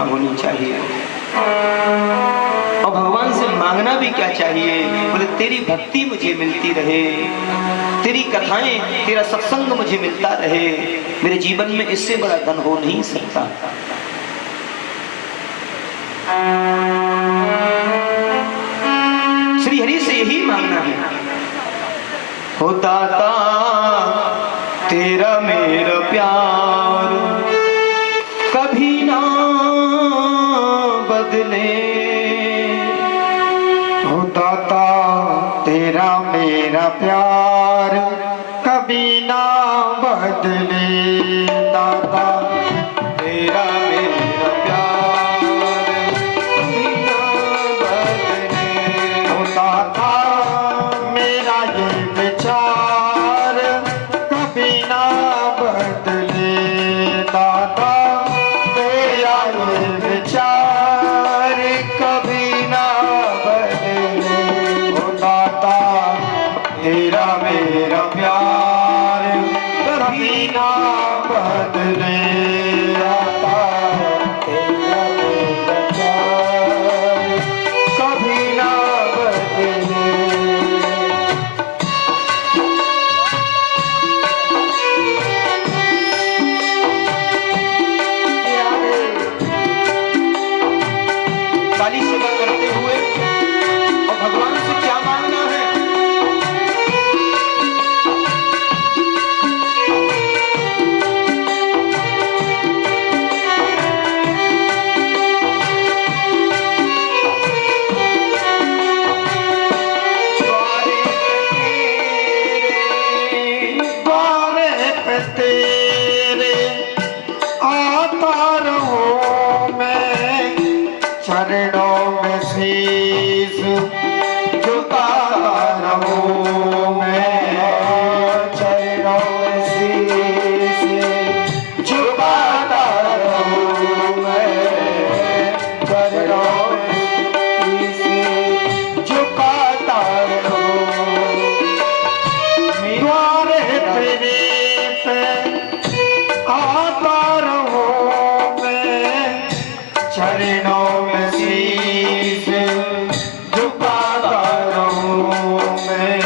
महिमा होनी चाहिए। और भगवान से मांगना भी क्या चाहिए? बोले तेरी भक्ति मुझे मिलती रहे, तेरी कथाएं, तेरा सत्संग मुझे मिलता रहे, मेरे जीवन में इससे बड़ा धन हो नहीं सकता। श्री हरि से यही मांगना है। हो दाता तेरा मेरा प्यार कभी ना बदले, हो दाता तेरा मेरा प्यार कभी ना बदले, दाता तेरा मेरा प्यार कभी ना बदले, हो दाता मेरा ये विचार कभी ना बदले, दाता तेरा ये विचार कभी ना बदले, हो दाता तेरा मेरा प्यार कभी ना बदले, दाता तेरा मेरा प्यार कभी ना बदले। काली सेवा करते हुए और भगवान से क्या मांगना है? द्वारे पे तेरे आता रहूं मैं, चरणों में शीश झुकाता रहूं मैं, चरणों में शीश झुकाता रहूं मैं, चरणों में शीश झुकाता रहूं। द्वारे तेरे पे आता रहूं मैं, चरणों में शीश झुकाता रहूं मैं,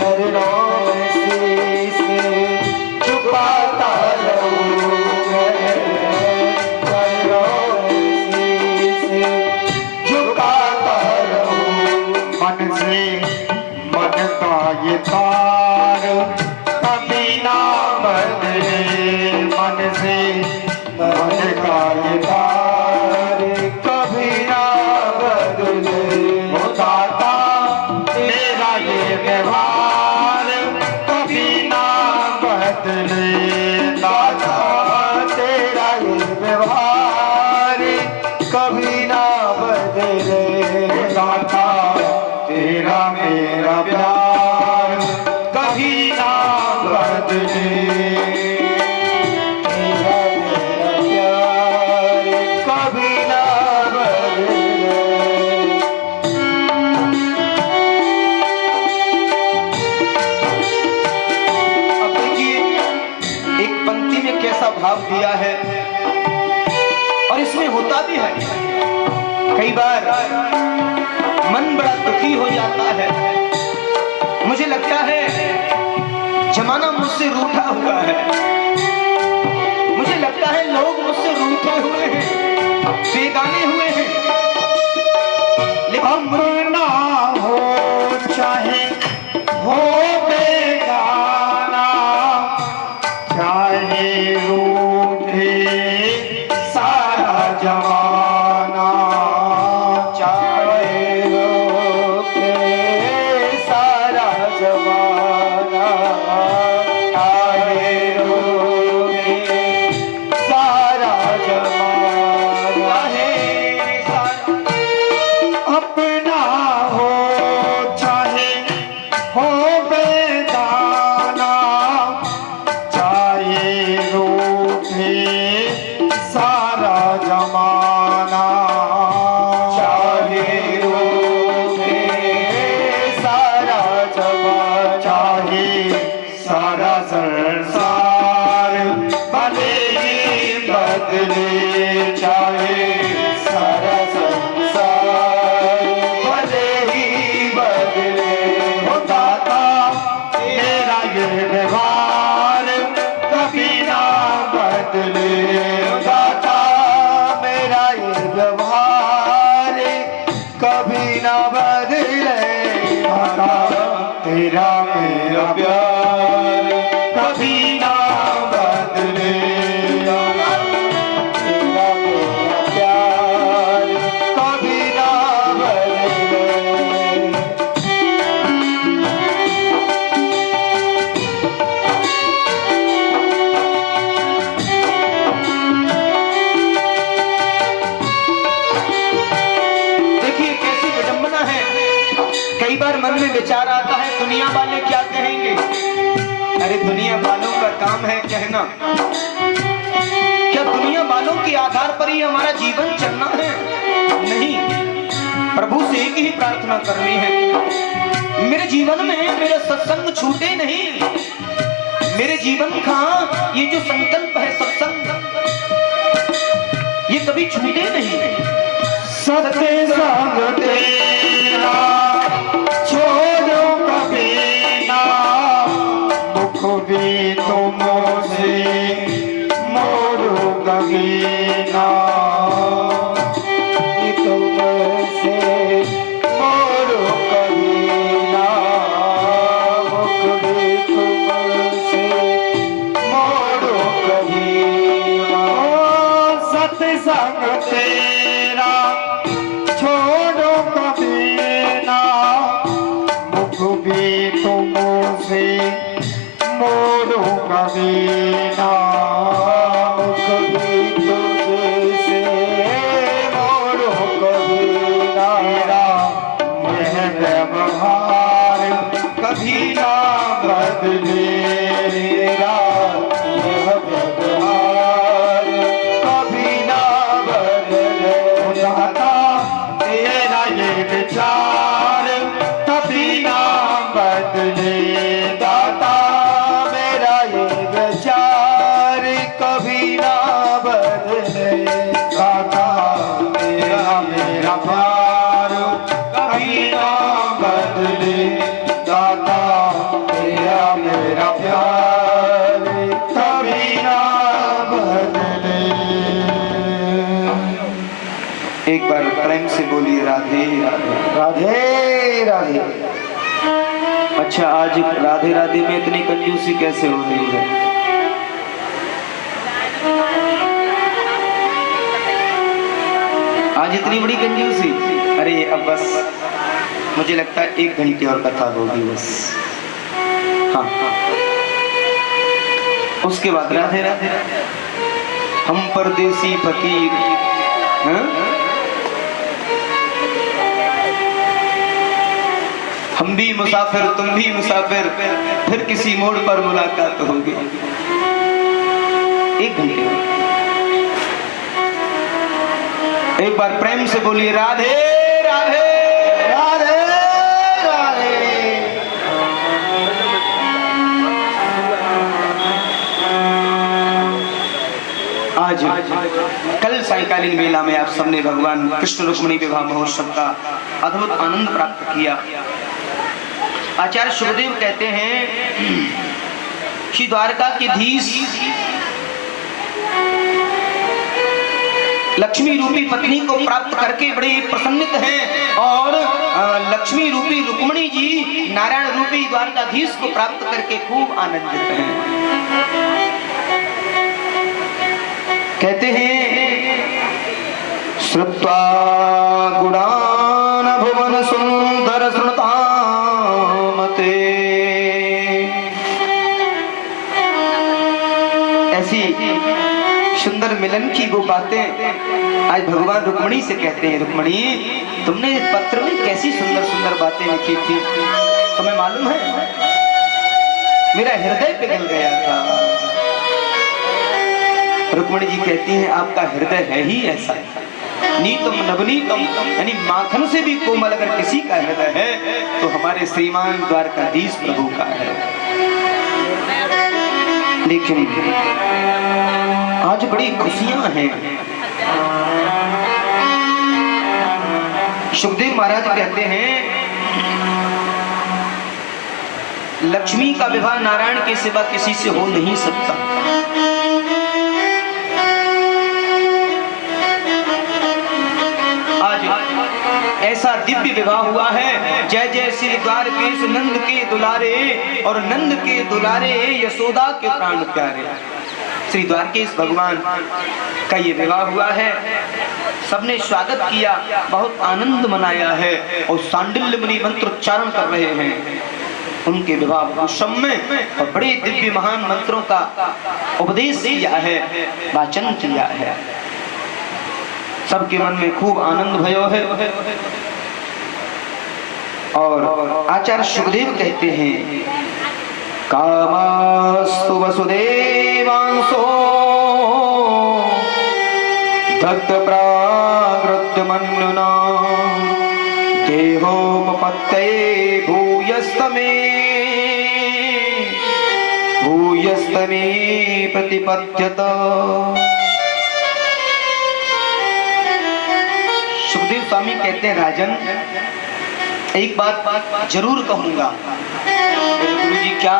चरणों में शीश झुकाता रहूं मैं, चरणों में शीश झुकाता रहूं। मन से मन का ये तार कभी ना बदले, मन से मन का ये तार कभी ना बदले, हो दाता मेरा ये व्यवहार कभी ना बदले, दाता तेरा ये व्यवहार कभी ना बदले, दाता तेरा मेरा प्यार कभी ना बदले, तेरा मेरा प्यार कभी ना बदले। अब देखिए एक पंक्ति में कैसा भाव दिया है, और इसमें होता भी है। कई बार मन बड़ा दुखी हो जाता है, मुझे लगता है जमाना मुझसे रूठा हुआ है, मुझे लगता है लोग मुझसे रूठे हुए हैं, बेगाने हुए हैं। लेकिन अपना हो चाहे हो बेगाना, चाहे रूठे सारा जमाना, चाहे रूठे सारा जमाना, चाहे रूठे सारा जमाना, अपना हो चाहे हो बेगाना, चाहे रूठे सारा जमाना, चाहे रूठे सारा जमाना, चाहे सारा संसार भले ही बदले, चाहे मन में विचार आता है दुनिया वाले क्या कहेंगे। अरे दुनिया वालों का काम है कहना, क्या दुनिया वालों के आधार पर ही हमारा जीवन चलना है? नहीं, प्रभु से एक ही प्रार्थना करनी है, मेरे जीवन में मेरा सत्संग छूटे नहीं, मेरे जीवन का ये जो संकल्प है सत्संग, ये कभी छूटे नहीं। सत्य संग तेरा छोड़ो कभी ना, मुख भी तुमसे मोड़ो कभी ना, तुमसे मोड़ो कभी ना, मुख भी तुमसे मोड़ो कभी ना। सत्य संग तेरा छोड़ो कभी ना, मुख भी तुमसे मोड़ो कभी ना, मुख भी तुझसे मोड़ो कभी ना। यह व्यवहार कभी ना बदले, यह व्यवहार कभी ना बदले। दाता तेरा ये विचार कभी ना बदले, दाता मेरा ये विचार कभी ना बदले, दाता तेरा मेरा प्यार कभी ना बदले, दाता तेरा मेरा प्यार कभी ना बदले। एक बार प्रेम से बोलिए राधे राधे। राधे राधे। अच्छा, आज राधे राधे में इतनी कंजूसी कैसे हो रही है? आज इतनी बड़ी कंजूसी? अरे अब बस मुझे लगता है 1 घंटे और कथा होगी बस। हाँ, उसके बाद राधे राधे। हम परदेसी फकीर, हाँ? हम भी मुसाफिर तुम भी मुसाफिर, फिर किसी मोड़ पर मुलाकात होगी। 1 घंटे। एक बार प्रेम से बोलिए राधे राधे राधे राधे। आज कल सायंकालीन मेला में आप सबने भगवान कृष्ण रुक्मिणी विवाह महोत्सव का अद्भुत आनंद प्राप्त किया। आचार्य सुखदेव कहते हैं कि द्वारका के धीश लक्ष्मी रूपी पत्नी को प्राप्त करके बड़े प्रसन्नित हैं और लक्ष्मी रूपी रुक्मिणी जी नारायण रूपी द्वारकाधीश को प्राप्त करके खूब आनंदित हैं। कहते हैं श्रुत्वा गुणान भुवन सुंदर श्रुतामते। ऐसी सुंदर मिलन की वो बातें आज भगवान रुक्मिणी से कहते हैं, रुक्मिणी तुमने इस पत्र में कैसी सुंदर सुंदर बातें लिखी थी, तुम्हें मालूम है मेरा हृदय पिघल गया था। रुक्मिणी जी कहती हैं आपका हृदय है ही ऐसा, नीतम नवनीतम, यानी माखन से भी कोमल अगर किसी का हृदय है तो हमारे श्रीमान द्वारकाधीश प्रभु का है। लेकिन आज बड़ी खुशियां हैं। सुखदेव महाराज कहते हैं लक्ष्मी का विवाह नारायण के सिवा किसी से हो नहीं सकता। आज ऐसा दिव्य विवाह हुआ है, जय जय श्री द्वारकेश नंद के दुलारे और नंद के दुलारे यशोदा के प्राण प्यारे। श्री द्वारकेश भगवान का ये विवाह हुआ है, सबने स्वागत किया, बहुत आनंद मनाया है और सांडिल्य मुनि मंत्रोच्चारण कर रहे हैं उनके विवाह उत्सव में, और बड़े दिव्य महान मंत्रों का उपदेश किया है, वाचन किया है। सबके मन में खूब आनंद भयो है और आचार्य सुखदेव कहते हैं कामस्तु वसुदेवांसो दत्त प्राकृत्य मन्युना देहोपपत्तये भूयस्तमे प्रतिपद्यत। सुखदेव स्वामी कहते हैं राजन एक बात जरूर कहूंगा। गुरु जी क्या?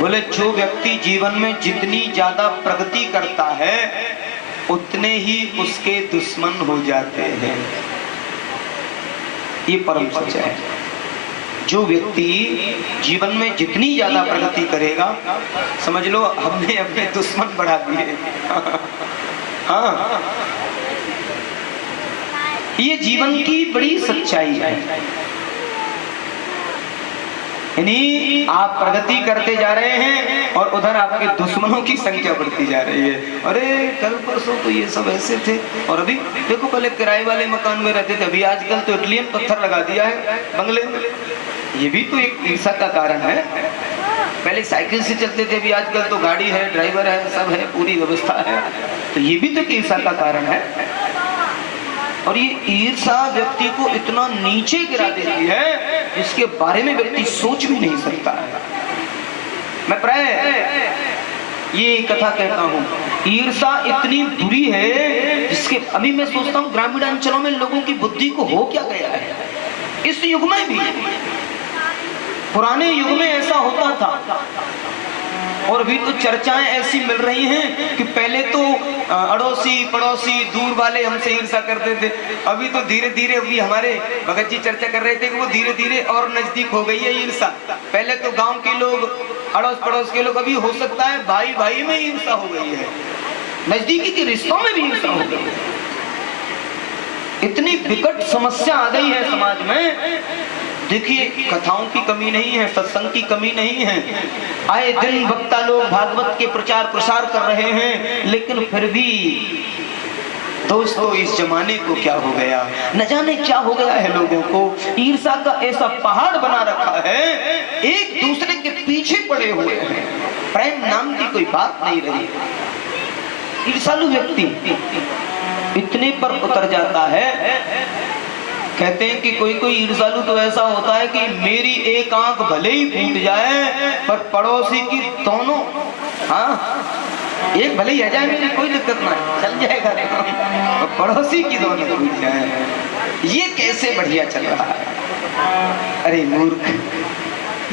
बोले जो व्यक्ति जीवन में जितनी ज्यादा प्रगति करता है उतने ही उसके दुश्मन हो जाते हैं। ये परम सच है। जो व्यक्ति जीवन में जितनी ज्यादा प्रगति करेगा समझ लो हमने अपने दुश्मन बढ़ा दिए। हाँ, ये जीवन की बड़ी सच्चाई है। यानी आप प्रगति करते जा रहे हैं और उधर आपके दुश्मनों की संख्या बढ़ती जा रही है। अरे कल परसों तो ये सब ऐसे थे और अभी देखो पहले किराए वाले मकान में रहते थे, अभी आजकल तो इटलियन पत्थर लगा दिया है बंगले में। ये भी तो एक ईर्ष्या का कारण है। पहले साइकिल से चलते थे, अभी आजकल तो गाड़ी है, ड्राइवर है, सब है, पूरी व्यवस्था है। तो ये भी तो एक ईर्ष्या का कारण है। और ये ईर्ष्या व्यक्ति को इतना नीचे गिरा देती है जिसके बारे में व्यक्ति सोच भी नहीं सकता है। मैं प्राय ये कथा कहता हूँ, ईर्ष्या इतनी बुरी है जिसके अभी मैं सोचता हूँ ग्रामीण अंचलों में लोगों की बुद्धि को हो क्या गया है। इस युग में भी, पुराने युग में ऐसा होता था और अभी तो चर्चाएं ऐसी मिल रही हैं कि पहले तो अड़ोसी पड़ोसी दूर वाले हमसे ईर्ष्या करते थे, अभी तो धीरे धीरे अभी हमारे भगत जी चर्चा कर रहे थे कि वो धीरे धीरे और नजदीक हो गई है ईर्ष्या। पहले तो गांव के लोग, अड़ोस पड़ोस के लोग, अभी हो सकता है भाई भाई में ईर्ष्या हो गई है, नजदीकी के रिश्तों में भी ईर्ष्या हो गई है। इतनी विकट समस्या आ गई है समाज में। देखिए कथाओं की कमी नहीं है, सत्संग की कमी नहीं है, आए दिन वक्ता लोग भागवत के प्रचार प्रसार कर रहे हैं, लेकिन फिर भी दोस्तों इस जमाने को क्या हो गया, न जाने क्या हो गया है। लोगों को ईर्ष्या का ऐसा पहाड़ बना रखा है, एक दूसरे के पीछे पड़े हुए हैं, प्रेम नाम की कोई बात नहीं रही। ईर्ष्यालु व्यक्ति इतने पर उतर जाता है, कहते हैं कि कोई कोई ईर्ष्यालु तो ऐसा होता है कि मेरी एक आंख भले ही फूट जाए पर पड़ोसी की दोनों, हाँ एक भले ही आ जाए मेरी कोई दिक्कत ना, चल जाएगा, और पड़ोसी की दोनों फूट जाए, ये कैसे बढ़िया चल रहा है। अरे मूर्ख,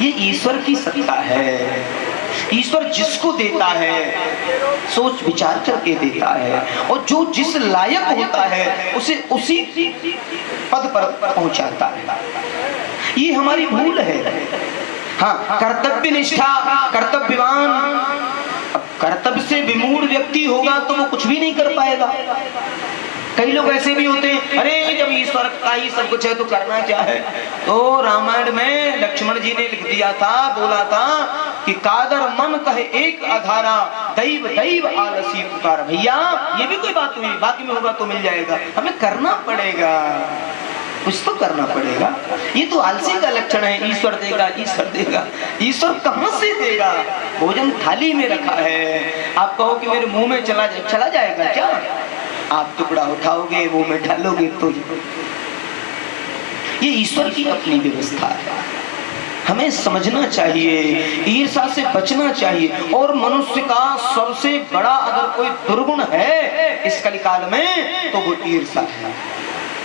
ये ईश्वर की सत्ता है। ईश्वर जिसको देता है सोच विचार करके देता है, और जो जिस लायक होता है उसे उसी पद पर पहुंचाता है। ये हमारी भूल है। हाँ, कर्तव्य निष्ठा, कर्तव्यवान, कर्तव्य से विमूढ़ व्यक्ति होगा तो वो कुछ भी नहीं कर पाएगा। कई लोग ऐसे भी होते हैं, अरे जब ईश्वर का ही सब कुछ है तो करना क्या है। तो रामायण में लक्ष्मण जी ने लिख दिया था, बोला था कि कादर मन कहे एक आधारा, दैव दैव आलसी पुकार। भैया ये भी कोई बात हुई, बाकी में होगा तो मिल जाएगा, हमें करना पड़ेगा, कुछ तो करना पड़ेगा। ये तो आलसी का लक्षण है, ईश्वर देगा ईश्वर देगा। ईश्वर कहां से देगा? भोजन थाली में रखा है, आप कहो कि मेरे मुंह में चला जाएगा क्या? आप टुकड़ा उठाओगे मुंह में डालोगे तो। ये ईश्वर की अपनी व्यवस्था है, हमें समझना चाहिए, ईर्ष्या से बचना चाहिए। और मनुष्य का सबसे बड़ा अगर कोई दुर्गुण है इस कलिकाल में तो वो ईर्ष्या है।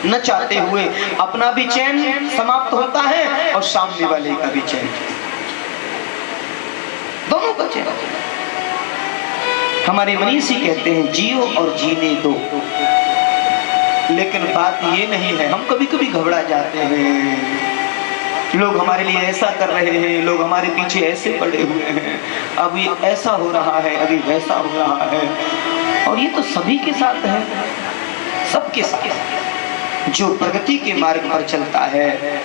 न चाहते हुए अपना भी चैन समाप्त होता है और सामने वाले का भी चैन, दोनों का चैन। हमारे मनीषी कहते हैं जियो और जीने दो, लेकिन बात ये नहीं है। हम कभी कभी घबरा जाते हैं, लोग हमारे लिए ऐसा कर रहे हैं, लोग हमारे पीछे ऐसे पड़े हुए हैं, अभी ऐसा हो रहा है, अभी वैसा हो रहा है। और ये तो सभी के साथ है, सबके साथ। जो प्रगति के मार्ग पर चलता है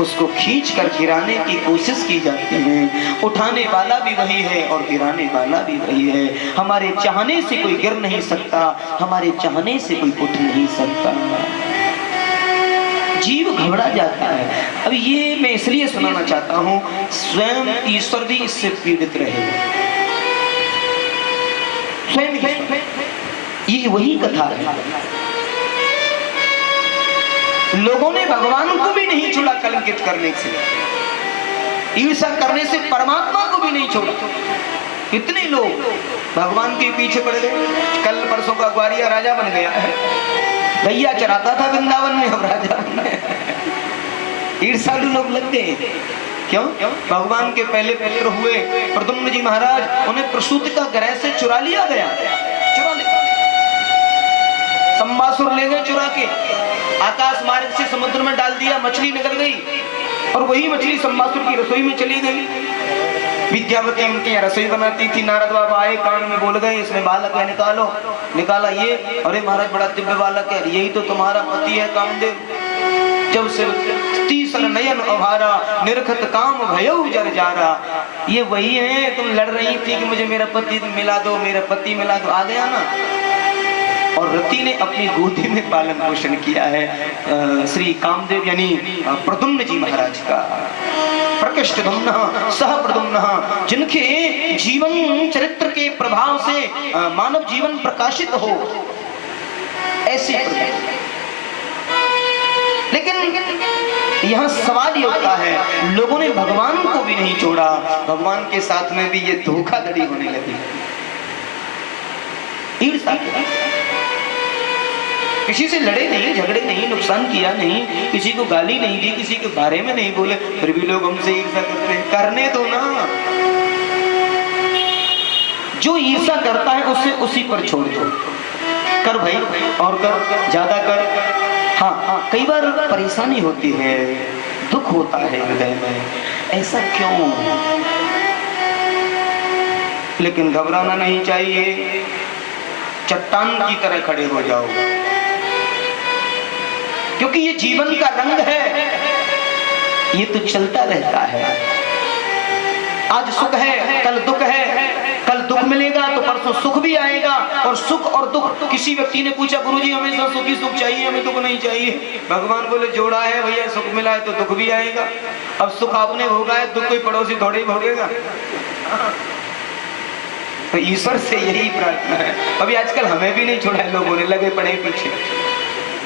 उसको खींच कर गिराने की कोशिश की जाती है। उठाने वाला भी वही है और गिराने वाला भी वही है। हमारे चाहने से कोई गिर नहीं सकता, हमारे चाहने से कोई उठ नहीं सकता। जीव घबरा जाता है। अब ये मैं इसलिए सुनाना चाहता हूं, स्वयं ईश्वर भी इससे पीड़ित रहेगा, स्वयं ईश्वर। ये वही कथा है। लोगों ने भगवान को भी नहीं छोड़ा कलंकित करने से, ईर्ष्या करने से परमात्मा को भी नहीं छोड़ा। कितने लोग भगवान के पीछे पड़ गए। कल परसों का ग्वारिया राजा बन गया है, गैया चराता था वृंदावन में, अब राजा बन गया। ईर्ष्यालु लोग लग गए। क्यों? भगवान के पहले पुत्र हुए प्रद्युम्न जी महाराज, उन्हें प्रसूति का ग्रह से चुरा लिया गया, चुरा लिया। संबासुर ले गए चुरा के, आकाश मार्ग से समुद्र में डाल दिया, मछली निकल गई और वही मछली संबासुर की रसोई में चली गई। विद्यावती उनके यहाँ रसोई बनाती थी, नारद बाबा आए, कान में बोल गए इसमें बालक है, निकालो। निकाला ये, अरे महाराज बड़ा दिव्य बालक है, यही तो तुम्हारा पति है कामदेव। जब से तीसर नयन अभारा, निरखत काम भयउ जर जारा। ये वही है, तुम लड़ रही थी कि मुझे मेरा पति मिला दो, मेरा पति मिला दो, आ गया ना। और रति ने अपनी गोदी में पालन पोषण किया है श्री कामदेव यानी प्रद्युम्न जी महाराज का। प्रकृष्ट धुम्न सह प्रद्युम्न, जिनके जीवन चरित्र के प्रभाव से मानव जीवन प्रकाशित हो, ऐसे प्रद्युम्न। लेकिन यहाँ सवाल ये होता है, लोगों ने भगवान को भी नहीं छोड़ा, भगवान के साथ में भी ये धोखाधड़ी होने लगी। ईर्ष्या किसी से लड़े नहीं, झगड़े नहीं, नुकसान किया नहीं, किसी को गाली नहीं दी, किसी के बारे में नहीं बोले, फिर भी लोग हमसे ईर्ष्या करते हैं। करने दो ना, जो ईर्ष्या करता है उससे उसी पर छोड़ दो। कर भाई और कर, ज्यादा कर। हाँ, कई बार परेशानी होती है, दुख होता है हृदय में, ऐसा क्यों? लेकिन घबराना नहीं चाहिए, चट्टान की तरह खड़े हो जाओ, क्योंकि ये जीवन का रंग है, ये तो चलता रहता है। आज सुख है, कल दुख है, कल दुख मिलेगा तो परसों सुख भी आएगा। और सुख और दुख, किसी व्यक्ति ने पूछा गुरुजी हमें सुख ही सुख चाहिए, हमें दुख नहीं चाहिए। भगवान बोले जोड़ा है भैया, सुख मिला है तो दुख भी आएगा। अब सुख आपने भोगा है, दुख कोई पड़ोसी थोड़े ही भोगेगा। तो ईश्वर से यही प्रार्थना है। अभी आजकल हमें भी नहीं छोड़ा है, लोग होने लगे पड़े पीछे।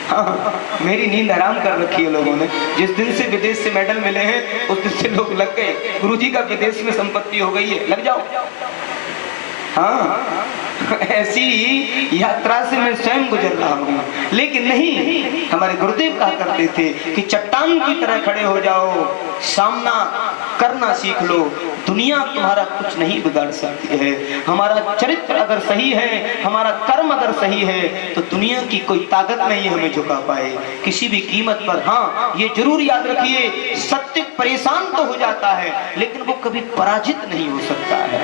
हाँ, मेरी नींद हराम कर रखी है लोगों ने। जिस दिन से विदेश से मेडल मिले हैं उस दिन से लोग लग गए, गुरुजी का विदेश में संपत्ति हो गई है, लग जाओ। हाँ, ऐसी यात्रा से मैं स्वयं गुजर रहा हूँ। लेकिन नहीं, हमारे गुरुदेव कहा करते थे कि चट्टान की तरह खड़े हो जाओ, सामना करना सीख लो, दुनिया तुम्हारा कुछ नहीं बिगाड़ सकती है। हमारा चरित्र अगर सही है, हमारा कर्म अगर सही है, तो दुनिया की कोई ताकत नहीं हमें झुका पाए किसी भी कीमत पर। हाँ, ये जरूर याद रखिए, सत्य परेशान तो हो जाता है लेकिन वो कभी पराजित नहीं हो सकता है।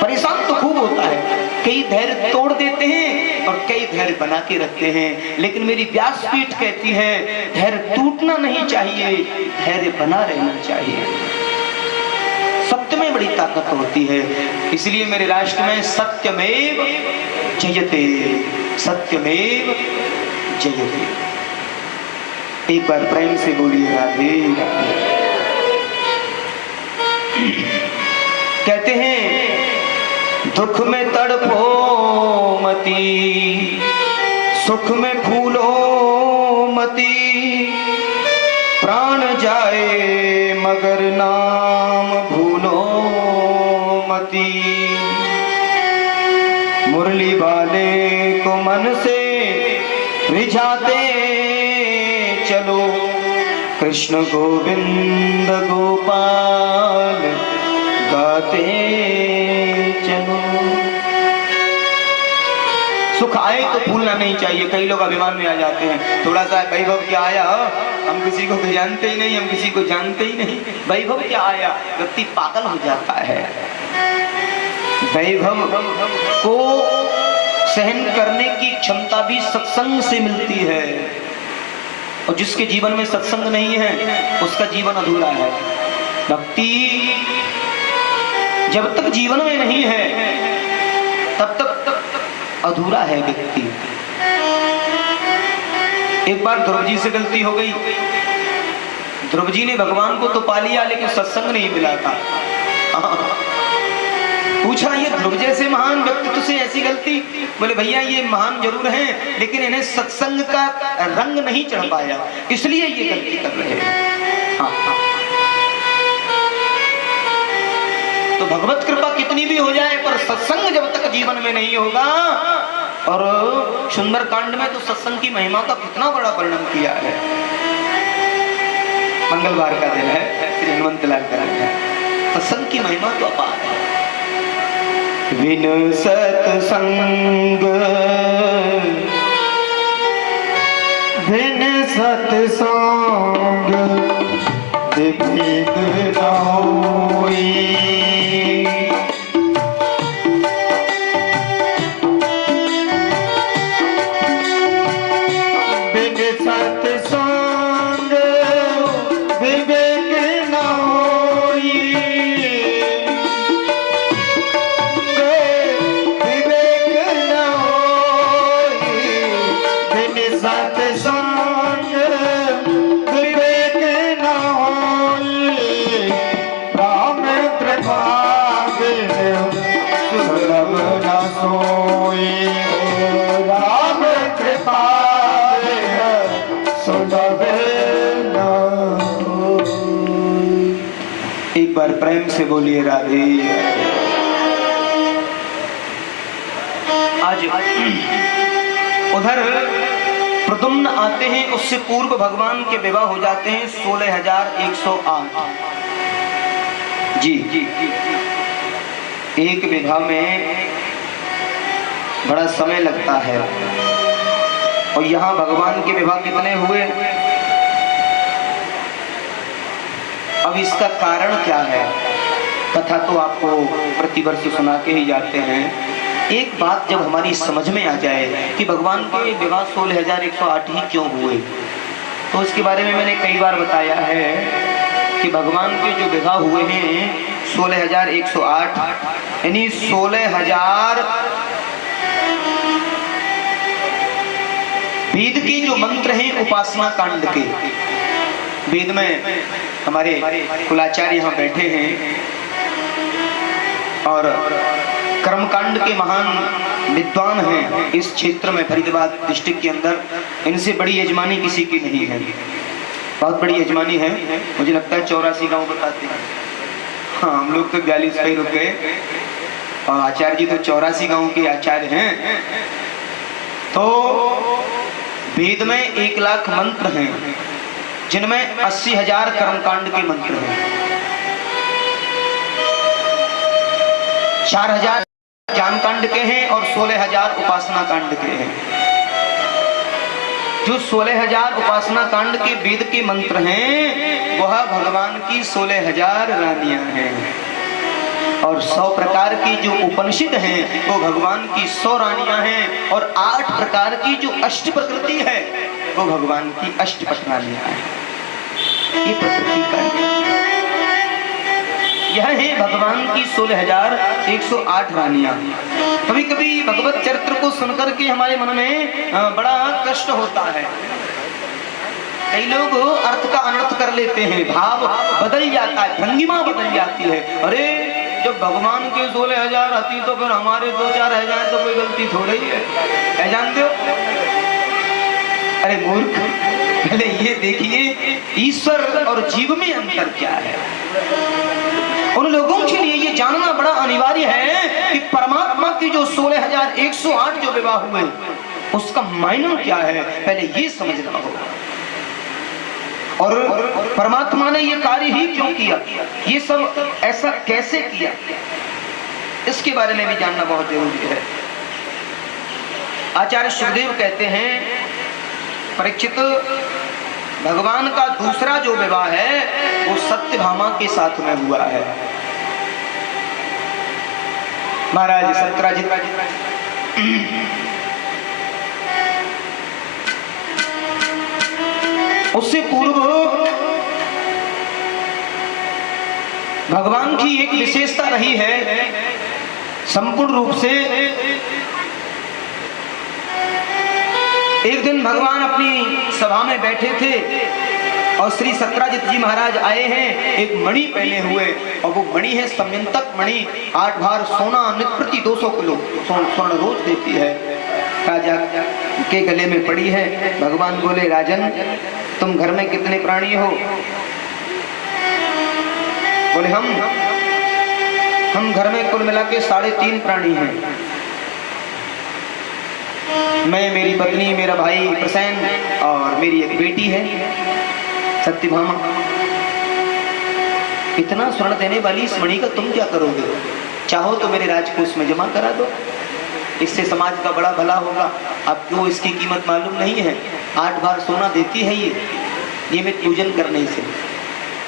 परेशान तो खूब होता है, कई धैर्य तोड़ देते हैं और कई धैर्य बना के रखते हैं। लेकिन मेरी व्यासपीठ कहती है धैर्य टूटना नहीं चाहिए, धैर्य बना रहना चाहिए। सत्य में बड़ी ताकत होती है, इसलिए मेरे राष्ट्र में सत्यमेव जयते, सत्यमेव जयते। एक बार प्रेम से बोलिए राधे राधे। कहते हैं दुख में तड़पो मती, सुख में फूलो मती, प्राण जाए मगर नाम भूलो मती। मुरली वाले को मन से रिझाते चलो, कृष्ण गोविंद गोपाल गाते चलो। सुख आए तो भूलना नहीं चाहिए। कई लोग अभिमान में आ जाते हैं, थोड़ा सा वैभव क्या आया, हम किसी को जानते ही नहीं, हम किसी को जानते ही नहीं, वैभव क्या आया, व्यक्ति पागल हो जाता है। वैभव को सहन करने की क्षमता भी सत्संग से मिलती है, और जिसके जीवन में सत्संग नहीं है उसका जीवन अधूरा है। भक्ति जब तक जीवन में नहीं है तब तक अधूरा है व्यक्ति। एक बार ध्रुव जी से गलती हो गई। ध्रुव जी ने भगवान को तो पा लिया लेकिन सत्संग नहीं मिला था। पूछा ये ध्रुव जैसे महान व्यक्तित्व से ऐसी गलती? बोले भैया ये महान जरूर हैं लेकिन इन्हें सत्संग का रंग नहीं चढ़ पाया, इसलिए ये गलती कर रहे हैं। हाँ। तो भगवत कृपा कितनी भी हो जाए पर सत्संग जब तक जीवन में नहीं होगा। और सुंदर कांड में तो सत्संग की महिमा का कितना बड़ा वर्णन किया है। मंगलवार का दिन है, श्री हनुमंत लाल का सत्संग की महिमा तो अपार है। बिन सत्संग विवेक न होई। एक बार प्रेम से बोलिए राधे। आज उधर प्रद्युम्न आते हैं, उससे पूर्व भगवान के विवाह हो जाते हैं 16,108। जी एक विवाह में बड़ा समय लगता है और यहाँ भगवान के विवाह कितने हुए? अब इसका कारण क्या है? कथा तो आपको प्रतिवर्ष सुना के ही जाते हैं। एक बात जब हमारी समझ में आ जाए कि भगवान के विवाह 16,108 ही क्यों हुए, तो इसके बारे में मैंने कई बार बताया है कि भगवान के जो विवाह हुए हैं 16,108 यानी 16,000 वेद के जो मंत्र हैं उपासना कांड के। वेद में हमारे कुलाचार्य यहाँ बैठे हैं और कर्मकांड के महान विद्वान हैं इस क्षेत्र में, फरीदाबाद डिस्ट्रिक्ट के अंदर। इनसे बड़ी यजमानी किसी की नहीं है, बहुत बड़ी यजमानी है। मुझे लगता है 84 गांव बताते हैं। हाँ, हम लोग तो 42 पे रुक गए और आचार्य जी तो 84 गांव के आचार्य हैं। तो वेद में 1 लाख मंत्र हैं जिनमें 80,000 कर्मकांड के मंत्र हैं, 4,000 ज्ञान कांड के हैं और 16,000 उपासना कांड के हैं। जो 16,000 उपासना कांड के वेद के मंत्र हैं वह भगवान की 16,000 रानियां हैं और 100 प्रकार की जो उपनिषद हैं वो भगवान की 100 रानियां हैं और 8 प्रकार की जो अष्ट प्रकृति है वो भगवान की अष्टपट रानियां हैं। ये प्रकृति का यह है भगवान की 16,108 रानियां। कभी कभी भगवत चरित्र को सुनकर के हमारे मन में बड़ा कष्ट होता है। कई लोग अर्थ का अनर्थ कर लेते हैं, भाव बदल जाता है, भंगिमा बदल जाती है। अरे जब भगवान के 16,000 आती तो फिर हमारे 2-4 रह जाए तो कोई गलती थोड़ी है, जानते हो? अरे मूर्ख, पहले ये देखिए ईश्वर और जीव में अंतर क्या है। उन लोगों के लिए ये जानना बड़ा अनिवार्य है कि परमात्मा की जो 16,108 जो विवाह हुए उसका मायना क्या है, पहले ये समझना होगा। और परमात्मा ने ये कार्य ही क्यों किया, ये सब ऐसा कैसे किया, इसके बारे में भी जानना बहुत जरूरी है। आचार्य सुखदेव कहते हैं परीक्षित, भगवान का दूसरा जो विवाह है वो सत्यभामा के साथ में हुआ है। महाराज सत्यजित उससे पूर्व भगवान की एक विशेषता रही है, संपूर्ण रूप से एक दिन भगवान अपनी सभा में बैठे थे और श्री सत्राजित जी महाराज आए हैं एक मणि पहने हुए, और वो मणि है समयंतक मणि, 8 भार सोना, नित प्रति 200 किलो स्वर्ण रोज देती है। राजा के गले में पड़ी है। भगवान बोले, राजन तुम घर में कितने प्राणी हो? बोले हम घर में कुल मिला के 3.5 प्राणी हैं। मैं, मेरी पत्नी, मेरा भाई प्रसेन और मेरी एक बेटी है सत्यभामा। इतना स्वर्ण देने वाली इस मणि का तुम क्या करोगे? चाहो तो मेरे राजकोष में जमा करा दो, इससे समाज का बड़ा भला होगा। आपको इसकी कीमत मालूम नहीं है, 8 बार सोना देती है ये मैं पूजन करने से।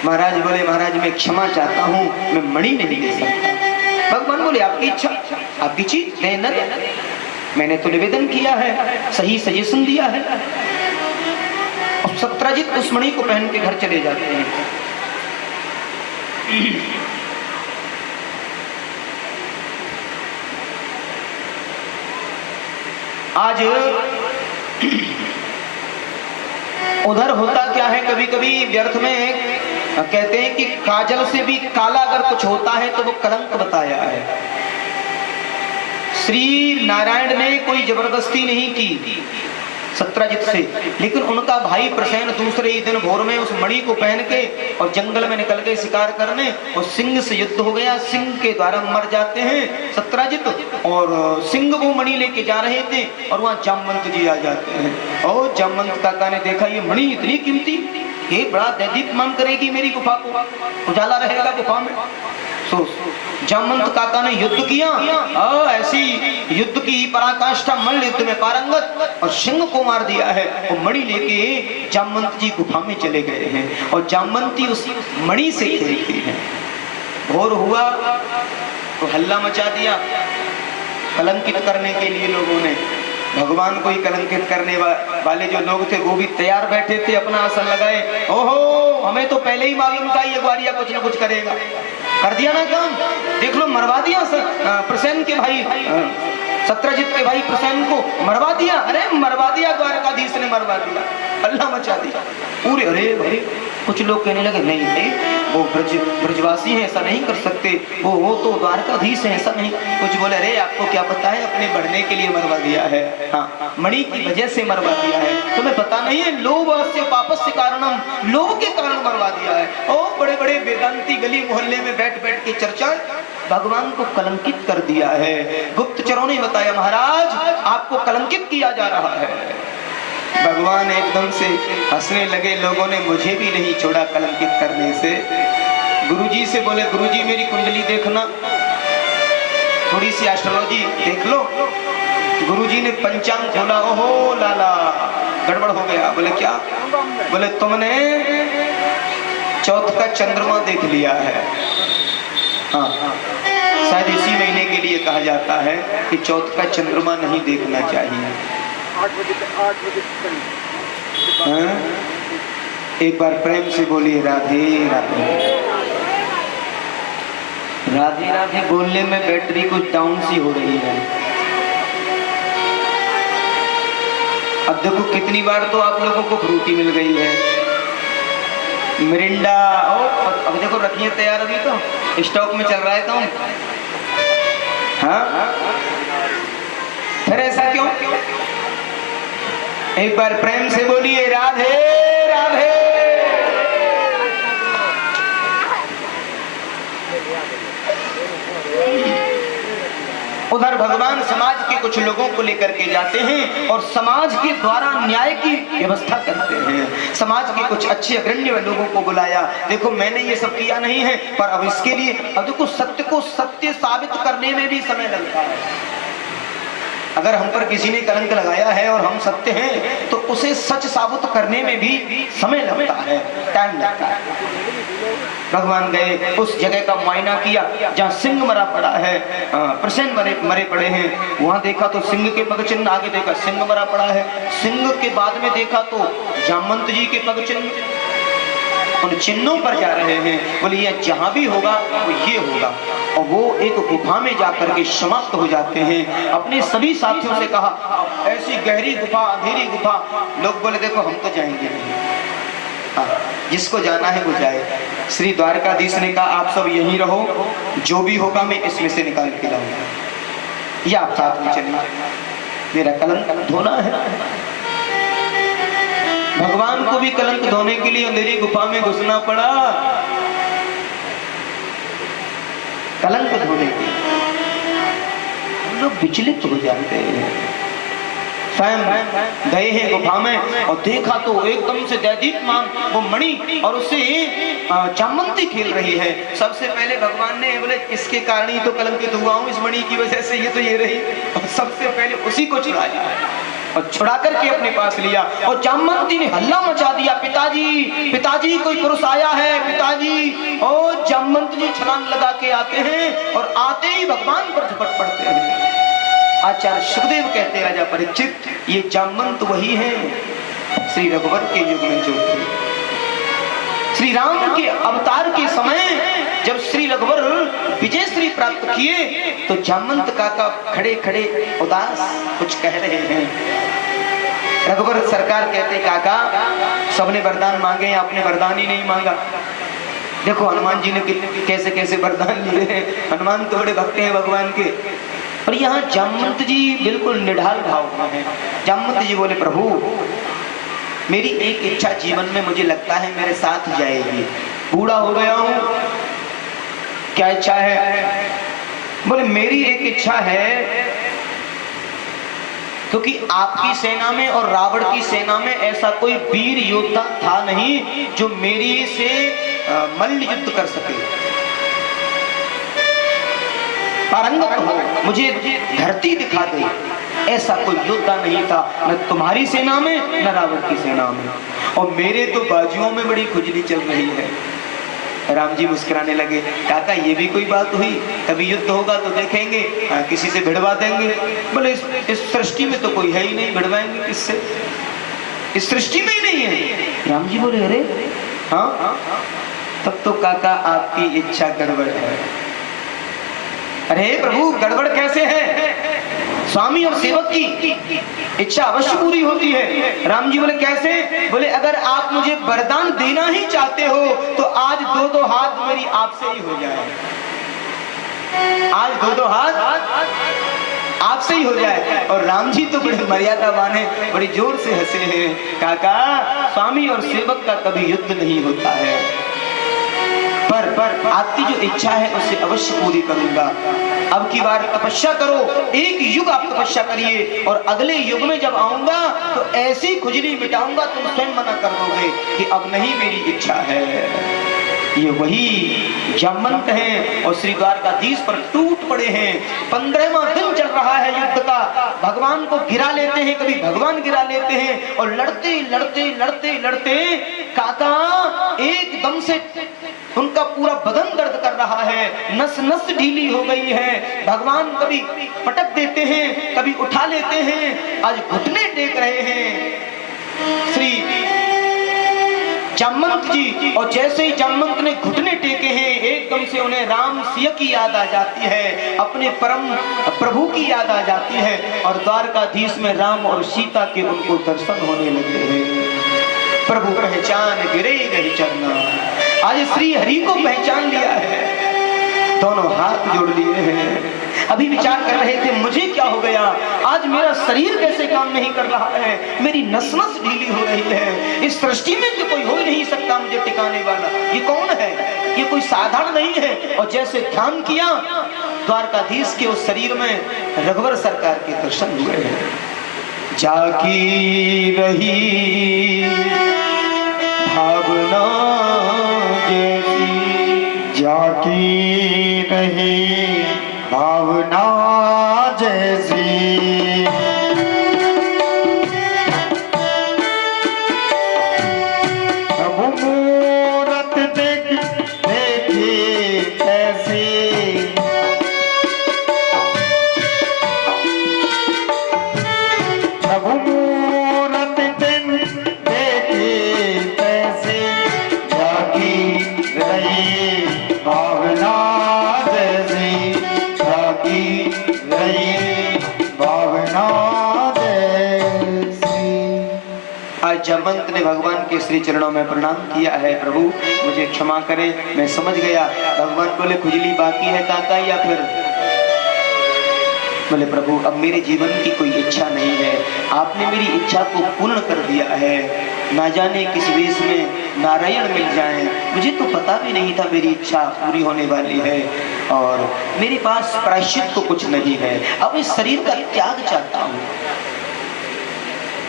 महाराज बोले, महाराज मैं क्षमा चाहता हूँ, मैं मणि नहीं दे सकता। भगवान बोले, आपकी इच्छा, आपकी चीज दे न दे, मैंने तो निवेदन किया है, सही सजेशन दिया है। और सत्राजित उस मणि को पहन के घर चले जाते हैं। आज उधर होता क्या है, कभी कभी व्यर्थ में कहते हैं कि काजल से भी काला अगर कुछ होता है तो वो कलंक बताया है। श्री नारायण ने कोई जबरदस्ती नहीं की सत्राजित से, लेकिन उनका भाई प्रसेन दूसरे ही दिन भोर में उस मणि को पहन के और जंगल में निकल के शिकार करने, और सिंह से युद्ध हो गया। सिंह के द्वारा मर जाते हैं सत्राजित, और सिंह वो मणि लेके जा रहे थे और वहां जामवंत जी आ जाते हैं। और जामवंत काका ने देखा ये मणि इतनी कीमती, ये बड़ा दैदीप्यमान करेगी मेरी गुफा को, उजाला रहेगा गुफा में। जामवंत काका ने युद्ध किया, ऐसी युद्ध की पराकाष्ठा, मल्ल युद्ध में पारंगत, और सिंह को मार दिया है। और मणि लेके जामवंत जी गुफा में चले गए हैं और जामवंती उस मणि से खेलती है। भोर हुआ तो हल्ला मचा दिया कलंकित करने के लिए लोगों ने। भगवान को ही कलंकित करने वाले जो लोग थे वो भी तैयार बैठे थे, अपना आसन लगाए। ओहो, हमें तो पहले ही मालूम था ये ग्वारिया कुछ ना कुछ करेगा। कर दिया ना काम, देख लो, मरवा दिया प्रसेन के भाई सत्राजित के भाई प्रसेन को मरवा दिया। अरे मरवा दिया, द्वारकाधीश ने मरवा दिया, हल्ला मचा दिया पूरे। अरे भाई, कुछ लोग कहने लगे, नहीं नहीं वो ब्रजवासी हैं, ऐसा नहीं कर सकते, वो तो द्वारकाधीश है, ऐसा नहीं। कुछ बोले, अरे आपको क्या पता है, अपने बढ़ने के लिए मरवा दिया है, हाँ मणि की वजह से मरवा दिया है, तुम्हें पता नहीं है, लोभ अस्य पापस्य कारणम, लोभ के कारण मरवा दिया है। ओ बड़े बड़े वेदांती गली मोहल्ले में बैठ बैठ के चर्चा, भगवान को कलंकित कर दिया है। गुप्तचरों ने बताया, महाराज आपको कलंकित किया जा रहा है। भगवान एकदम से हंसने लगे। लोगों ने मुझे भी नहीं छोड़ा कलंकित करने से। गुरुजी से बोले, गुरुजी मेरी कुंडली देखना, थोड़ी सी एस्ट्रोलॉजी देख लो। गुरुजी ने पंचांग खोला, ओहो लाला गड़बड़ हो गया। बोले क्या? बोले तुमने चौथ का चंद्रमा देख लिया है। हाँ, शायद इसी महीने के लिए कहा जाता है कि चौथ का चंद्रमा नहीं देखना चाहिए। 8 बजे एक बार प्रेम से बोलिए राधे राधे। राधे राधे बोलने में बैटरी कुछ डाउन सी हो रही है। अब देखो कितनी बार तो आप लोगों को फ्रूटी मिल गई है, मिरिंडा। अब देखो रखिए तैयार, अभी तो स्टॉक में चल रहा है काम। हाँ, फिर ऐसा क्यों? एक बार प्रेम से बोलिए राधे राधे। उधर भगवान समाज के कुछ लोगों को लेकर के जाते हैं और समाज के द्वारा न्याय की व्यवस्था करते हैं। समाज के कुछ अच्छे अग्रण्य लोगों को बुलाया। देखो मैंने ये सब किया नहीं है, पर अब इसके लिए, अब देखो सत्य को सत्य साबित करने में भी समय लगता है। अगर हम पर किसी ने कलंक लगाया है और हम सत्य हैं, तो उसे सच साबित करने में भी समय लगता है, टाइम लगता है। भगवान गए, उस जगह का मुआयना किया जहाँ सिंह मरा पड़ा है, प्रसेन मरे पड़े हैं। वहां देखा तो सिंह के पग चिन्ह, आगे देखा सिंह मरा पड़ा है। सिंह के बाद में देखा तो जामवंत जी के पग चिन्ह, उन चिन्हों पर जा रहे हैं। बोले ये जहां भी होगा वो ये होगा। और वो एक गुफा में जाकर के समाप्त हो जाते हैं। अपने सभी साथियों से कहा, ऐसी गहरी गुफा, अंधेरी गुफा। लोग बोले देखो हम तो जाएंगे नहीं। हाँ, जिसको जाना है वो जाए। श्री द्वारकाधीश ने कहा आप सब यहीं रहो, जो भी होगा मैं इसमें से निकाल के लाऊंगा, या आप साथ में चलिए, मेरा कलंक धोना है। भगवान को भी कलंक धोने के लिए अंधेरी गुफा में घुसना पड़ा, कलंक धोने के लिए। हम लोग विचलित हो जाते हैं। स्वयं गए हैं गुफा में और देखा तो एकदम से दैदीप्यमान वो मणि और उससे चामंती खेल रही है। सबसे पहले भगवान ने बोले इसके कारण ही तो कलंकित हुआ हूं, इस मणि की वजह से, ये तो ये रही। और सबसे पहले उसी को छुड़ाया और छुड़ा करके अपने पास लिया। और चामंती ने हल्ला मचा दिया, पिताजी पिताजी कोई पुरुष आया है पिताजी। और चामंत जी छलांग लगा के आते हैं और आते ही भगवान पर झपट पड़ते हैं। आचार्य सुखदेव कहते हैं राजा परीक्षित ये जामवंत वही है श्री रघुवर के युग में जो थे। श्री राम के अवतार के समय जब श्री रघुवर विजय श्री प्राप्त किए तो जामवंत काका खड़े खड़े उदास कुछ कह रहे हैं। रघुवर सरकार कहते काका सबने वरदान मांगे, आपने वरदान ही नहीं मांगा। देखो हनुमान जी ने कैसे कैसे वरदान लिए हैं, हनुमान तो बड़े भक्त हैं भगवान के। और यहाँ जामवंत जी बिल्कुल निढाल भाव में हैं। जामवंत जी बोले प्रभु मेरी एक इच्छा जीवन में मुझे लगता है मेरे साथ जाएगी, बूढ़ा हो गया हूं, क्या इच्छा है? बोले मेरी एक इच्छा है, क्योंकि आपकी सेना में और रावण की सेना में ऐसा कोई वीर योद्धा था नहीं जो मेरी से मल्ल युद्ध कर सके, पारंगत हो, मुझे धरती दिखा दे, ऐसा कोई योद्धा नहीं था न तुम्हारी सेना में न रावण की सेना में। और मेरे तो बाजुओं में बड़ी खुजली चल रही है। राम जी मुस्कुराने लगे, काका ये भी कोई बात हुई, कभी युद्ध होगा तो देखेंगे, किसी से भिड़वा देंगे। बोले इस सृष्टि में तो कोई है ही नहीं, भिड़वाएंगे किससे, इस सृष्टि में ही नहीं है। राम जी बोले अरे हाँ, तब तो काका आपकी इच्छा गड़बड़ है। अरे प्रभु गड़बड़ कैसे है? स्वामी और सेवक की इच्छा अवश्य पूरी होती है। राम जी बोले कैसे? बोले अगर आप मुझे वरदान देना ही चाहते हो तो आज दो दो हाथ मेरी आपसे ही हो जाए, आज दो दो हाथ आपसे ही हो जाए। और राम जी तो बड़े मर्यादावान है, बड़ी जोर से हंसे हैं, काका स्वामी और सेवक का कभी युद्ध नहीं होता है, पर आपकी जो इच्छा है उसे अवश्य पूरी करूंगा। अब की बार तपस्या करो, एक युग आप तपस्या करिए और अगले युग में जब आऊंगा तो ऐसी खुजली मिटाऊंगा तुम स्वयं मना कर दोगे कि अब नहीं मेरी इच्छा है। ये वही जामवंत हैं और श्री द्वारकाधीश पर टूट पड़े हैं। 15वां दिन चल रहा है युद्ध का, भगवान को गिरा लेते हैं, कभी भगवान गिरा लेते हैं और लड़ते लड़ते लड़ते लड़ते काका एकदम से उनका पूरा बदन दर्द कर रहा है, नस नस ढीली हो गई है। भगवान कभी पटक देते हैं, कभी उठा लेते हैं, आज घुटने टेक रहे हैं श्री जामवंत जी। और जैसे ही जामवंत ने घुटने टेके हैं एकदम से उन्हें राम सिया की याद आ जाती है, अपने परम प्रभु की याद आ जाती है और द्वारकाधीश में राम और सीता के उनको दर्शन होने लगे हैं। प्रभु पहचान गिरे गए चरना, आज श्री हरि को पहचान लिया है, दोनों हाथ जोड़ लिए हैं। अभी विचार कर रहे थे मुझे क्या हो गया, आज मेरा शरीर कैसे काम नहीं कर रहा है, मेरी नस नस ढीली हो रही है, इस सृष्टि में तो कोई हो ही नहीं सकता मुझे टिकाने वाला, ये कौन है, ये कोई साधारण नहीं है। और जैसे ध्यान किया द्वारकाधीश के उस शरीर में रघुवर सरकार के दर्शन हुए हैं। जाकी रही भावना जैसी, जाकी रही भावना जैसी, सब मूरत देखी ऐसी, सब मूरत देखी ऐसी, आज जमवंत ने भगवान के श्री चरणों में प्रणाम किया है। प्रभु मुझे क्षमा करें, मैं समझ गया। भगवान बोले खुजली बाकी है काका या फिर? बोले प्रभु अब मेरे जीवन की कोई इच्छा नहीं है, आपने मेरी इच्छा को पूर्ण कर दिया है। ना जाने किस वेश में नारायण मिल जाएं, मुझे तो पता भी नहीं था मेरी इच्छा पूरी होने वाली है और मेरे पास प्रायश्चित तो कुछ नहीं है। अब इस शरीर का त्याग चाहता हूँ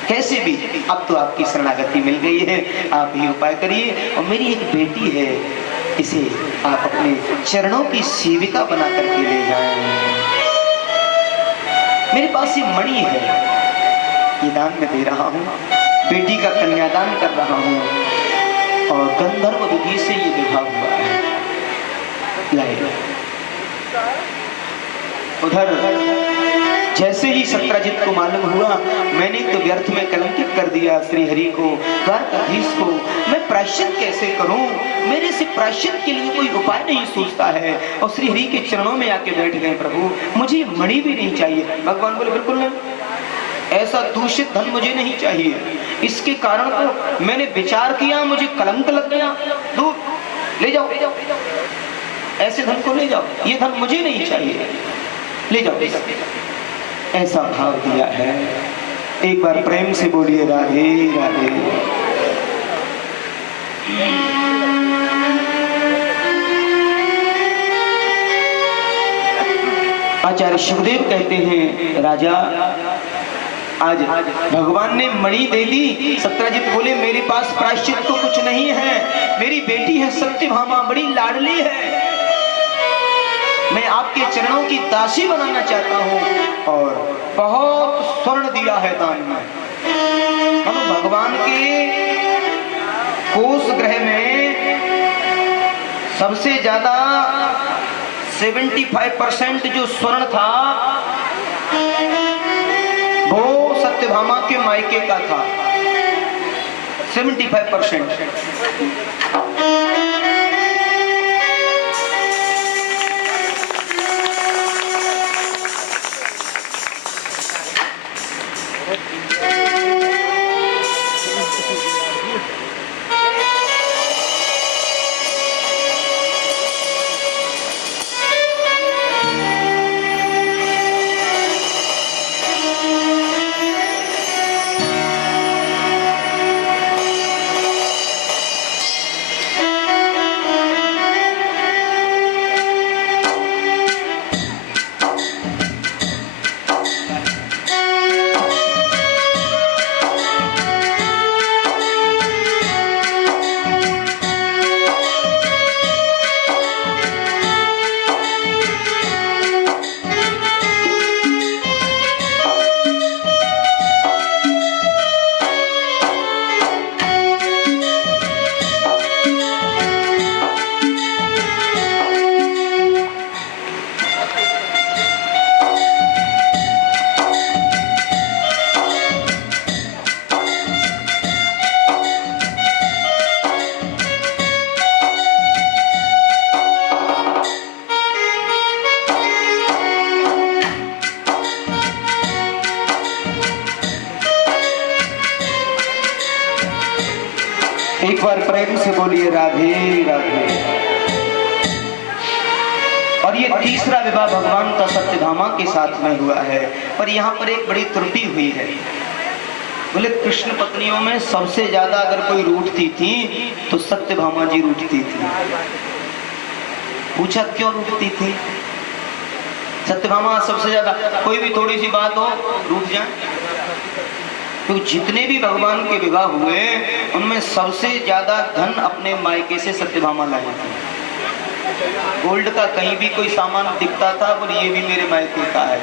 कैसे भी। अब तो आपकी शरणागति मिल गई है, आप ही उपाय करिए। और मेरी एक बेटी है, इसे आप अपने चरणों की सेविका बना करके ले जाएं। मेरे पास ये मणि है, ये दान में दे रहा हूँ, बेटी का कन्यादान कर रहा हूँ और गंधर्व विधि से ये विवाह हुआ है। लाए उधर जैसे ही सत्यजित को मालूम हुआ, मैंने तो व्यर्थ में कलंकित कर दिया श्री हरि को, द्वारकाधीश को। मैं प्रायश्चित कैसे करूं? मेरे से प्रायश्चित के लिए कोई उपाय नहीं सोचता है और श्री हरि के चरणों में आके बैठ गए। प्रभु मुझे मणि भी नहीं चाहिए। भगवान बोले बिल्कुल नहीं, ऐसा दूषित धन मुझे नहीं चाहिए। इसके कारण तो मैंने विचार किया, मुझे कलंक लग गया। दूर ले जाओ, ऐसे धन को ले जाओ, ये धन मुझे नहीं चाहिए, ले जाओ। ऐसा भाव दिया है। एक बार प्रेम से बोलिए राधे राधे। आचार्य शिवदेव कहते हैं राजा आज भगवान ने मणि दे दी। सत्यजित बोले मेरे पास प्रायश्चित तो कुछ नहीं है, मेरी बेटी है सत्यभामा, बड़ी लाडली है, मैं आपके चरणों की दासी बनाना चाहता हूँ और बहुत स्वर्ण दिया है दान में। हम भगवान के कोष गृह में सबसे ज्यादा 75% जो स्वर्ण था वो सत्यभामा के मायके का था। 75%। एक बार प्रेम से बोलिए राधे राधे। और ये तीसरा विवाह भगवान का सत्यभामा के साथ में हुआ है। पर यहाँ पर एक बड़ी त्रुटि हुई है। बोले कृष्ण पत्नियों में सबसे ज्यादा अगर कोई रूठती थी तो सत्यभामा जी रूठती थी। पूछा क्यों रूठती थी? सत्यभामा सबसे ज्यादा, कोई भी थोड़ी सी बात हो रूठ जाए। तो जितने भी भगवान के विवाह हुए उनमें सबसे ज्यादा धन अपने मायके से सत्यभामा लाई थी। गोल्ड का कहीं भी कोई सामान दिखता था, बोले ये भी मेरे मायके का है,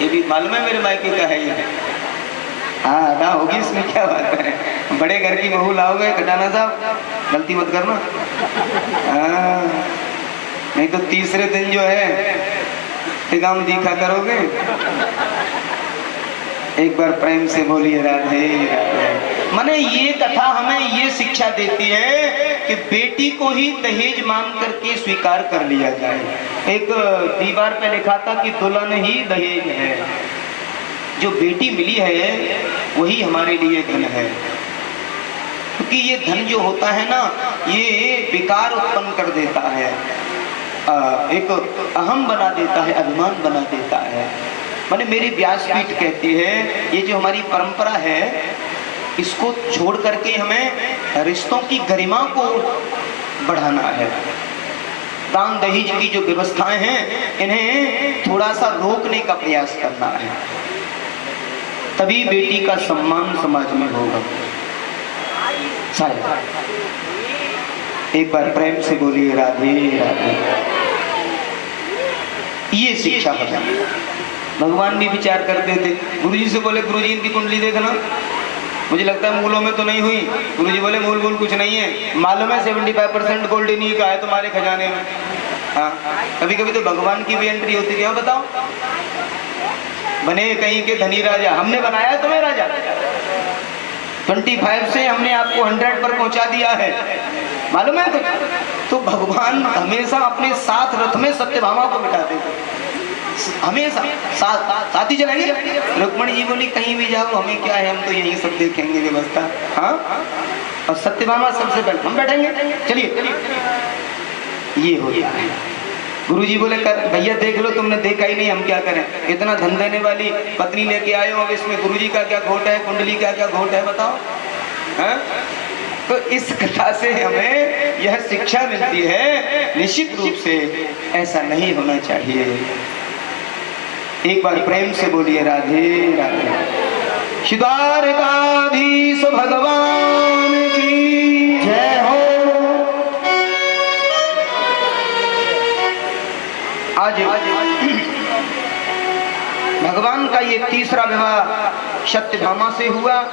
ये भी मालूम है मेरे मायके का है ये। हाँ ना होगी, इसमें क्या बात है। बड़े घर की बहू लाओगे कटाना साहब, गलती मत करना। हाँ नहीं तो तीसरे दिन जो है टिकाम दिखा करोगे। एक बार प्रेम से बोलिए राधे राधे। माने ये कथा हमें ये शिक्षा देती है कि बेटी को ही दहेज मान करके स्वीकार कर लिया जाए। एक दीवार पे लिखा था कि दुल्हन ही दहेज है। जो बेटी मिली है वही हमारे लिए धन है। क्योंकि ये धन जो होता है ना, ये विकार उत्पन्न कर देता है, एक अहम बना देता है, अभिमान बना देता है। माने मेरी व्यासपीठ कहती है ये जो हमारी परंपरा है इसको छोड़ करके हमें रिश्तों की गरिमा को बढ़ाना है। दान दहेज की जो व्यवस्थाएं हैं इन्हें थोड़ा सा रोकने का प्रयास करना है, तभी बेटी का सम्मान समाज में होगा। शायद एक बार प्रेम से बोलिए राधे राधे। ये शिक्षा है। भगवान भी विचार करते थे, गुरुजी से बोले गुरुजी इनकी कुंडली देखना, मुझे लगता है मूलों में तो नहीं हुई। गुरुजी बोले मूल वूल कुछ नहीं है, मालूम है 75% गोल्ड इन्हीं का है तुम्हारे खजाने में। हाँ, कभी कभी तो भगवान की भी एंट्री होती थी। हाँ बताओ, बने कहीं के धनी राजा, हमने बनाया तुम्हें राजा, 25 से हमने आपको 100 पर पहुंचा दिया है, मालूम है कुछ? तो भगवान हमेशा अपने साथ रथ में सत्यभामा को बिठाते थे, हमेशा साथ ही चलेंगे। रुक्मणी जी बोली कहीं भी जाओ हमें क्या है, हम तो यही सब देखेंगे व्यवस्था। हाँ, और सत्यभामा सबसे पहले हम बैठेंगे, चलिए। ये होता है। गुरुजी बोले भैया देख लो, तुमने देखा ही नहीं, हम क्या करें, इतना धन देने वाली पत्नी लेके आए हो, अब इसमें गुरुजी का क्या घोट है, कुंडली का क्या घोट है, बताओ। हाँ? तो इस कथा से हमें यह शिक्षा मिलती है, निश्चित रूप से ऐसा नहीं होना चाहिए। एक बार प्रेम से बोलिए राधे राधे। द्वारकाधीश भगवान की जय हो। आज भगवान का ये तीसरा विवाह सत्यभामा से हुआ।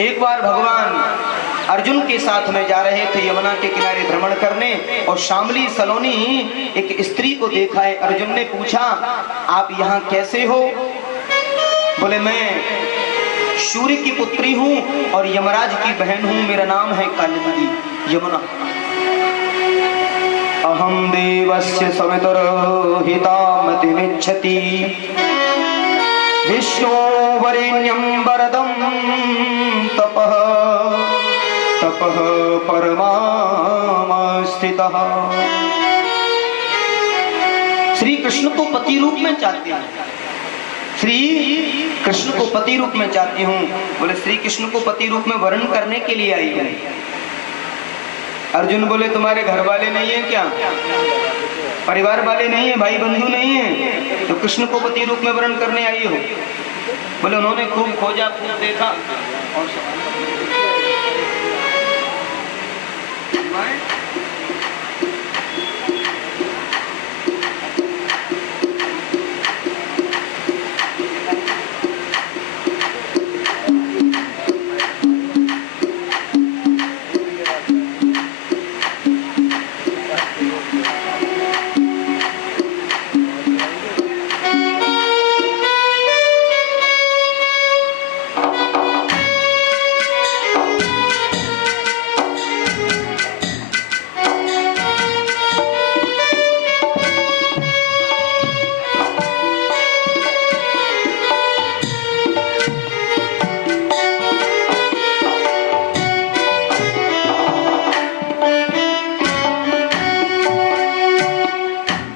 एक बार भगवान अर्जुन के साथ में जा रहे थे यमुना के किनारे भ्रमण करने, और शामली सलोनी एक स्त्री को देखा है। अर्जुन ने पूछा आप यहाँ कैसे हो? बोले मैं सूर्य की पुत्री हूँ और यमराज की बहन हूँ, मेरा नाम है कालिंदी यमुना। अहम देवस्य सवितुर्हितामतिमिच्छति विष्णु वरेण्यं वरदं तपः तपः परमास्थितः। श्री कृष्ण को पति रूप में चाहती हूँ, श्री कृष्ण को पति रूप में चाहती हूँ। बोले श्री कृष्ण को पति रूप में वर्ण करने के लिए आई है। अर्जुन बोले तुम्हारे घर वाले नहीं है क्या, परिवार वाले नहीं है, भाई बंधु नहीं है, तो कृष्ण को पति रूप में वर्ण करने आई हो? बोले उन्होंने खूब खोजा, खूब देखा और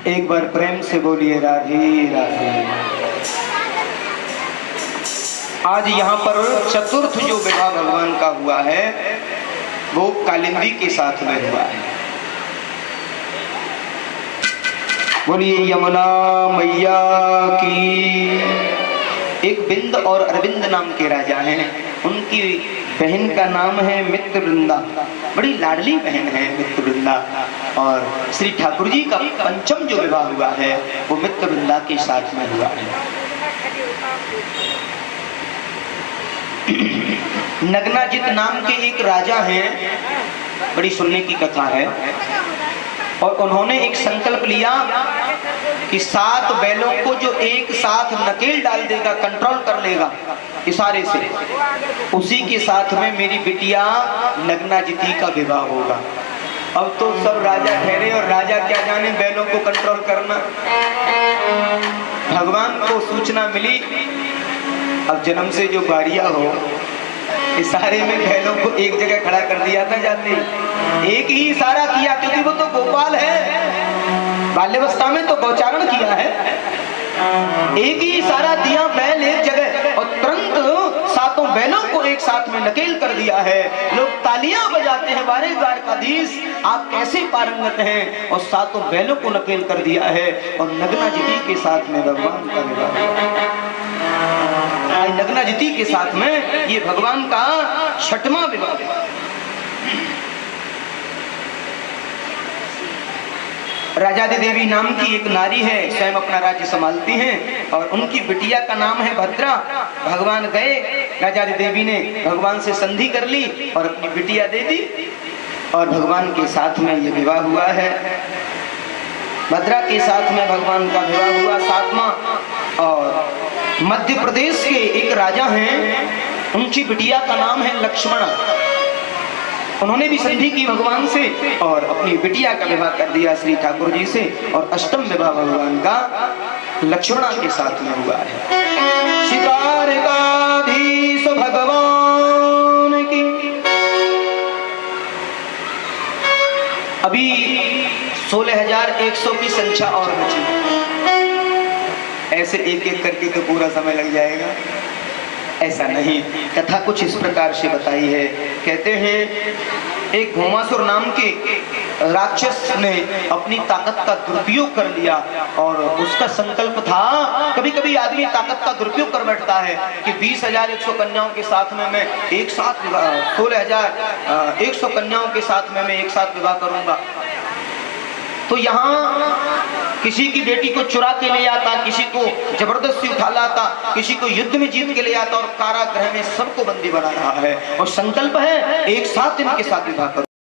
एक बार प्रेम से बोलिए राधे राधे। आज यहाँ पर चतुर्थ जो विवाह भगवान का हुआ है वो कालिंदी के साथ में हुआ है। बोलिए यमुना मैया की। एक बिंद और अरविंद नाम के राजा हैं, उनकी बहन का नाम है मित्रवृंदा, बड़ी लाडली बहन है मित्रवृंदा। और श्री ठाकुर जी का पंचम जो विवाह हुआ है वो मित्रवृंदा के साथ में हुआ है। नग्नाजित नाम के एक राजा हैं, बड़ी सुनने की कथा है, और उन्होंने एक संकल्प लिया कि 7 बैलों को जो एक साथ नकेल डाल देगा, कंट्रोल कर लेगा इशारे से, उसी के साथ में मेरी बिटिया नग्नाजिती का विवाह होगा। अब तो सब राजा ठहरे और राजा क्या जाने बैलों को कंट्रोल करना। भगवान को सूचना मिली अब जन्म से जो बारिया हो इशारे में बैलों को एक जगह खड़ा कर दिया था जाते एक ही इशारा किया क्योंकि वो तो गोपाल है, बाल्यावस्था में तो गौचारण किया है। एक ही इशारा दिया, बैल एक जगह, और तुरंत सातों बैलों को एक साथ में नकेल कर दिया है। लोग तालियां बजाते हैं, वारे द्वारकाधीश आप कैसे पारंगत हैं, और सातों बैलों को नकेल कर दिया है। और नग्नाजिति के साथ में भगवान का विवाह, नग्नाजिति के साथ में ये भगवान का 6वां विवाह। राजादी देवी नाम की एक नारी है, स्वयं अपना राज्य संभालती हैं और उनकी बिटिया का नाम है भद्रा। भगवान गए, राजादी देवी ने भगवान से संधि कर ली और अपनी बिटिया दे दी और भगवान के साथ में ये विवाह हुआ है। भद्रा के साथ में भगवान का विवाह हुआ 7वां। और मध्य प्रदेश के एक राजा हैं, उनकी बिटिया का नाम है लक्ष्मणा। उन्होंने भी संधि की भगवान से और अपनी बिटिया का विवाह कर दिया श्री ठाकुर जी से। और 8वां विवाह भगवान का लक्ष्मणा के साथ में हुआ है। शिकारिकाधीश भगवान की। अभी 16,100 की संख्या और बची, ऐसे एक एक करके तो पूरा समय लग जाएगा, ऐसा नहीं। कथा कुछ इस प्रकार से बताई है। कहते हैं एक भौमासुर नाम के राक्षस ने अपनी ताकत का दुरुपयोग कर लिया और उसका संकल्प था, कभी कभी आदमी ताकत का दुरुपयोग कर बैठता है कि 20,100 कन्याओं के साथ में मैं एक साथ 16,100 कन्याओं के साथ में मैं एक साथ विवाह करूंगा। तो यहाँ किसी की बेटी को चुरा के ले आता, किसी को जबरदस्ती उठा लाता, किसी को युद्ध में जीत के ले आता और कारागृह में सबको बंदी बना रहा है। और संकल्प है एक साथ इनके साथ विवाह करूं।